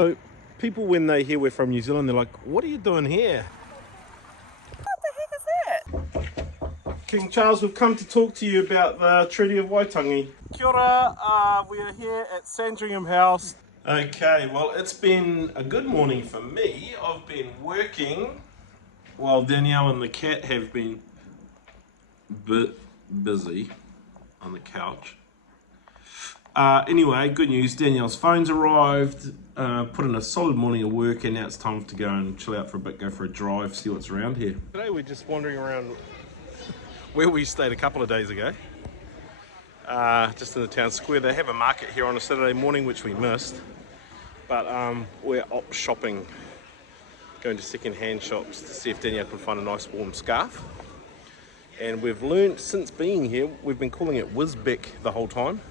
So people, when they hear we're from New Zealand, they're like, what are you doing here? What the heck is that? King Charles, we've come to talk to you about the Treaty of Waitangi. Kia ora, we are here at Sandringham House. Okay, well, it's been a good morning for me. I've been working while Danielle and the cat have been busy on the couch. Anyway, good news, Danielle's phone's arrived, put in a solid morning of work, and now it's time to go and chill out for a bit, go for a drive, see what's around here. Today we're just wandering around where we stayed a couple of days ago, just in the town square. They have a market here on a Saturday morning, which we missed, but we're op shopping, going to second-hand shops to see if Danielle can find a nice warm scarf. And we've learned since being here, we've been calling it Wisbeck the whole time.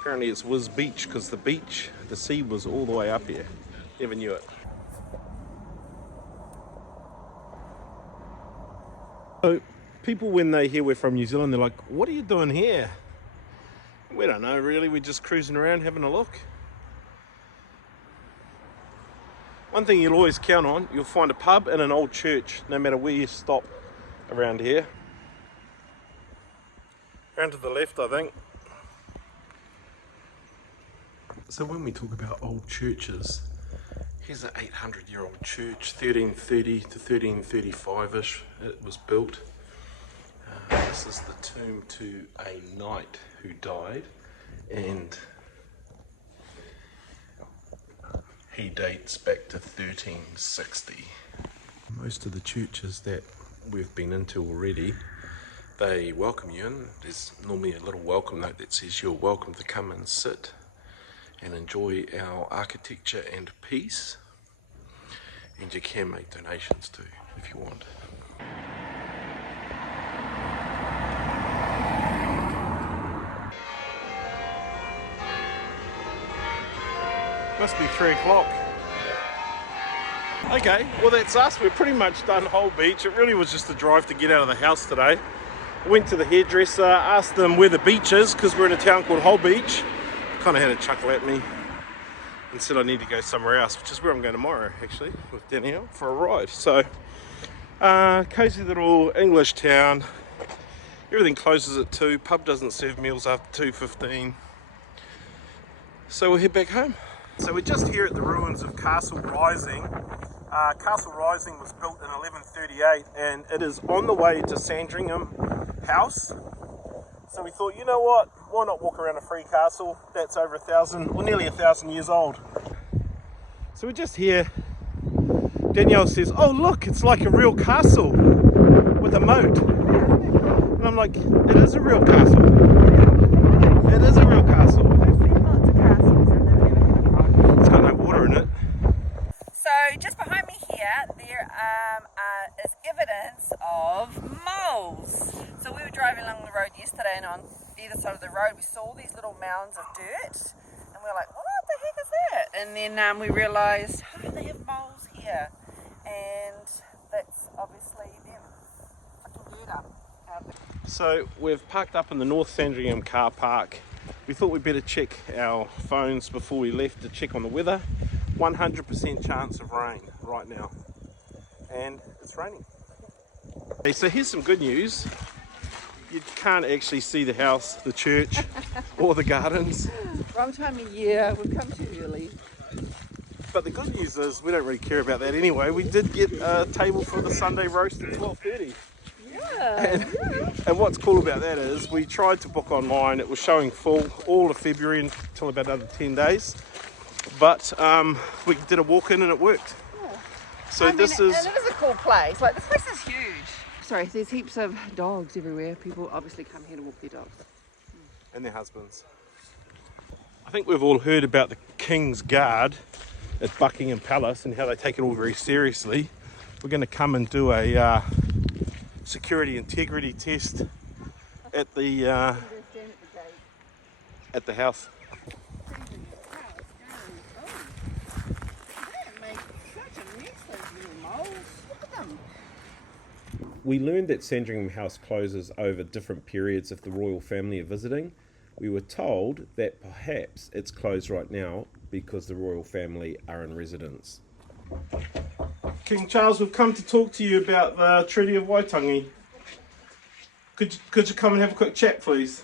Apparently it's Wiz Beach because the sea was all the way up here. Never knew it. So people, when they hear we're from New Zealand, they're like, what are you doing here? We don't know really, we're just cruising around having a look. One thing you'll always count on, you'll find a pub and an old church, no matter where you stop around here. Around to the left, I think. So when we talk about old churches, here's an 800-year-old church, 1330 to 1335-ish it was built. This is the tomb to a knight who died, and he dates back to 1360. Most of the churches that we've been into already, they welcome you in. There's normally a little welcome note that says you're welcome to come and sit and enjoy our architecture and peace, and you can make donations too if you want. Must be 3 o'clock. Okay, well that's us. We're pretty much done Whole Beach. It really was just a drive to get out of the house today. I went to the hairdresser, asked them where the beach is because we're in a town called Whole Beach. Kind of had a chuckle at me and said I need to go somewhere else, which is where I'm going tomorrow actually with Danielle for a ride. So cozy little English town. Everything closes at 2. Pub doesn't serve meals after 2:15, so we'll head back home. So we're just here at the ruins of Castle Rising. Castle Rising was built in 1138 and it is on the way to Sandringham House. So we thought, you know what, why not walk around a free castle that's over 1,000, or nearly 1,000 years old. So we're just here. Danielle says, oh look, it's like a real castle with a moat. And I'm like, it is a real castle. It is a real castle. It's got no water in it. So just behind me here, there is evidence of moles. So we were driving along the road yesterday, and on either side of the road we saw these little mounds of dirt, and we were like, what the heck is that? And then we realised, oh, they have moles here, and that's obviously them. Fucking bird up out there. So we've parked up in the North Sandringham car park. We thought we'd better check our phones before we left to check on the weather. 100% chance of rain right now, and it's raining. Okay, so here's some good news. You can't actually see the house, the church, or the gardens. Wrong time of year, we've come too early. But the good news is we don't really care about that anyway. We did get a table for the Sunday roast at 12:30. Yeah. And what's cool about that is we tried to book online. It was showing full all of February until about another 10 days. But we did a walk-in and it worked. Yeah. So and it is a cool place. Like, this place is huge. Sorry, there's heaps of dogs everywhere. People obviously come here to walk their dogs. And their husbands. I think we've all heard about the King's Guard at Buckingham Palace and how they take it all very seriously. We're going to come and do a security integrity test at the house. We learned that Sandringham House closes over different periods if the royal family are visiting. We were told that perhaps it's closed right now because the royal family are in residence. King Charles, we've come to talk to you about the Treaty of Waitangi. Could you come and have a quick chat, please?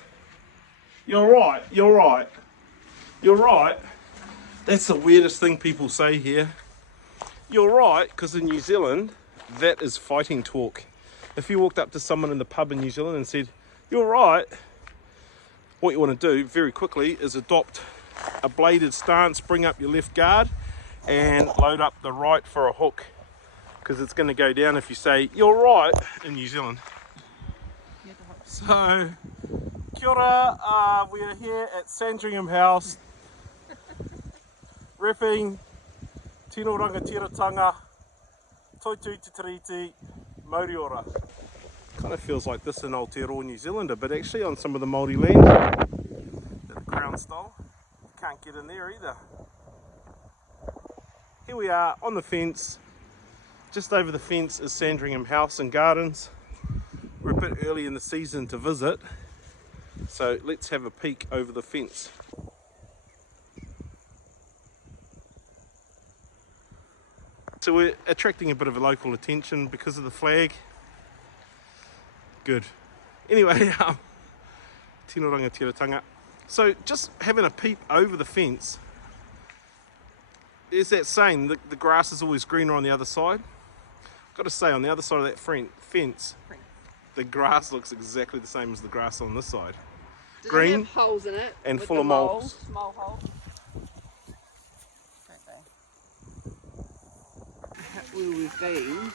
You're right. That's the weirdest thing people say here. You're right, because in New Zealand, that is fighting talk. If you walked up to someone in the pub in New Zealand and said, you're right, what you want to do very quickly is adopt a bladed stance, bring up your left guard, and load up the right for a hook, because it's going to go down if you say, you're right, in New Zealand. So, kia ora, we are here at Sandringham House, repping Tino Rangatiratanga, Toitui Te Tiriti, Mauri ora. Kind of feels like this in Aotearoa New Zealander, but actually on some of the Māori land that the Crown stole, you can't get in there either. Here we are on the fence. Just over the fence is Sandringham House and Gardens. We're a bit early in the season to visit, so let's have a peek over the fence. So we're attracting a bit of a local attention because of the flag. Good. Anyway, Tino Rangatiratanga. So just having a peep over the fence, there's that saying, the grass is always greener on the other side. I've got to say, on the other side of that fence, the grass looks exactly the same as the grass on this side. Does Green it have holes in it? and with full the of moles. Small holes. Where we've been.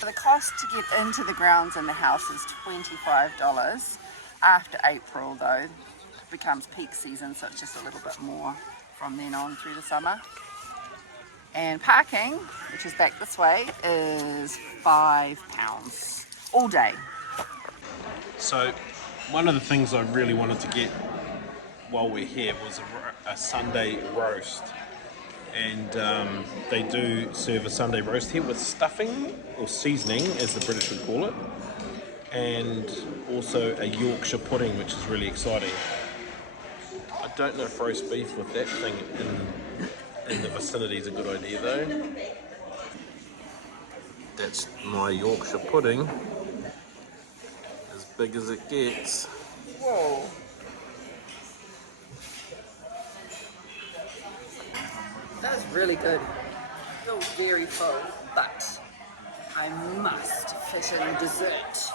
The cost to get into the grounds in the house is $25. After April, though, it becomes peak season, so it's just a little bit more from then on through the summer. And parking, which is back this way, is £5 all day. So one of the things I really wanted to get while we're here was a Sunday roast, and they do serve a Sunday roast here with stuffing or seasoning, as the British would call it, and also a Yorkshire pudding, which is really exciting. I don't know if roast beef with that thing in the vicinity is a good idea though. That's my Yorkshire pudding, as big as it gets. Whoa. That is really good. I feel very full, but I must fit in dessert,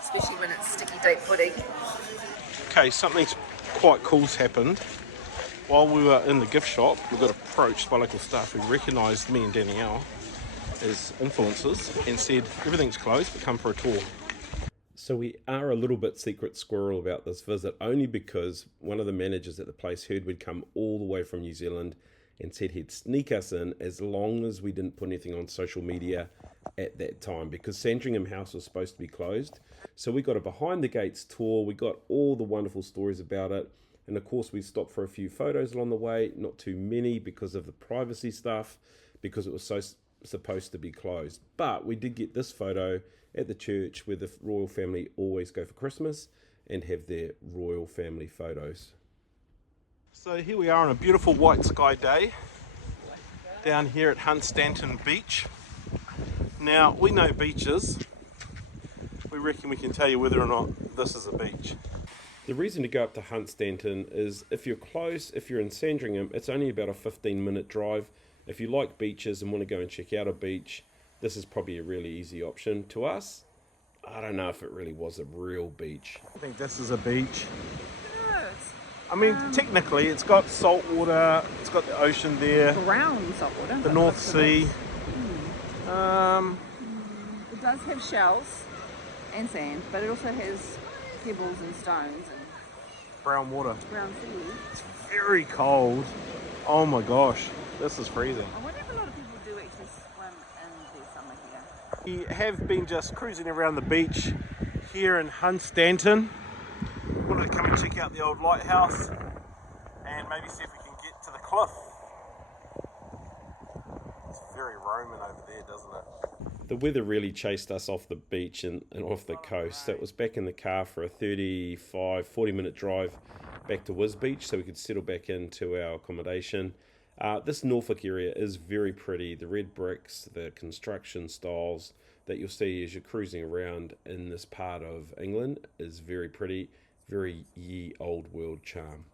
especially when it's sticky date pudding. Okay, something quite cool's happened. While we were in the gift shop, we got approached by local staff who recognised me and Danielle as influencers and said, everything's closed, but come for a tour. So we are a little bit secret squirrel about this visit, only because one of the managers at the place heard we'd come all the way from New Zealand and said he'd sneak us in as long as we didn't put anything on social media at that time, because Sandringham House was supposed to be closed. So we got a behind the gates tour, we got all the wonderful stories about it, and of course we stopped for a few photos along the way, not too many because of the privacy stuff, because it was supposed to be closed. But we did get this photo at the church where the royal family always go for Christmas and have their royal family photos. So here we are on a beautiful white sky day down here at Hunstanton Beach. Now, we know beaches. We reckon we can tell you whether or not this is a beach. The reason to go up to Hunstanton is if you're close, if you're in Sandringham, it's only about a 15-minute drive. If you like beaches and want to go and check out a beach, this is probably a really easy option. To us, I don't know if it really was a real beach. I think this is a beach. I mean, technically, it's got salt water, it's got the ocean there. Brown salt water. The North Sea. It does have shells and sand, but it also has pebbles and stones and Brown water. brown sea. It's very cold. Oh my gosh, this is freezing. I wonder if a lot of people do actually swim in their summer here. We have been just cruising around the beach here in Hunstanton. We wanted to come and check out the old lighthouse and maybe see if we can get to the cliff. It's very Roman over there, doesn't it? The weather really chased us off the beach and off the coast. That was back in the car for a 40 minute drive back to Wiz Beach so we could settle back into our accommodation. This Norfolk area is very pretty. The red bricks, the construction styles that you'll see as you're cruising around in this part of England is very pretty, very ye old world charm.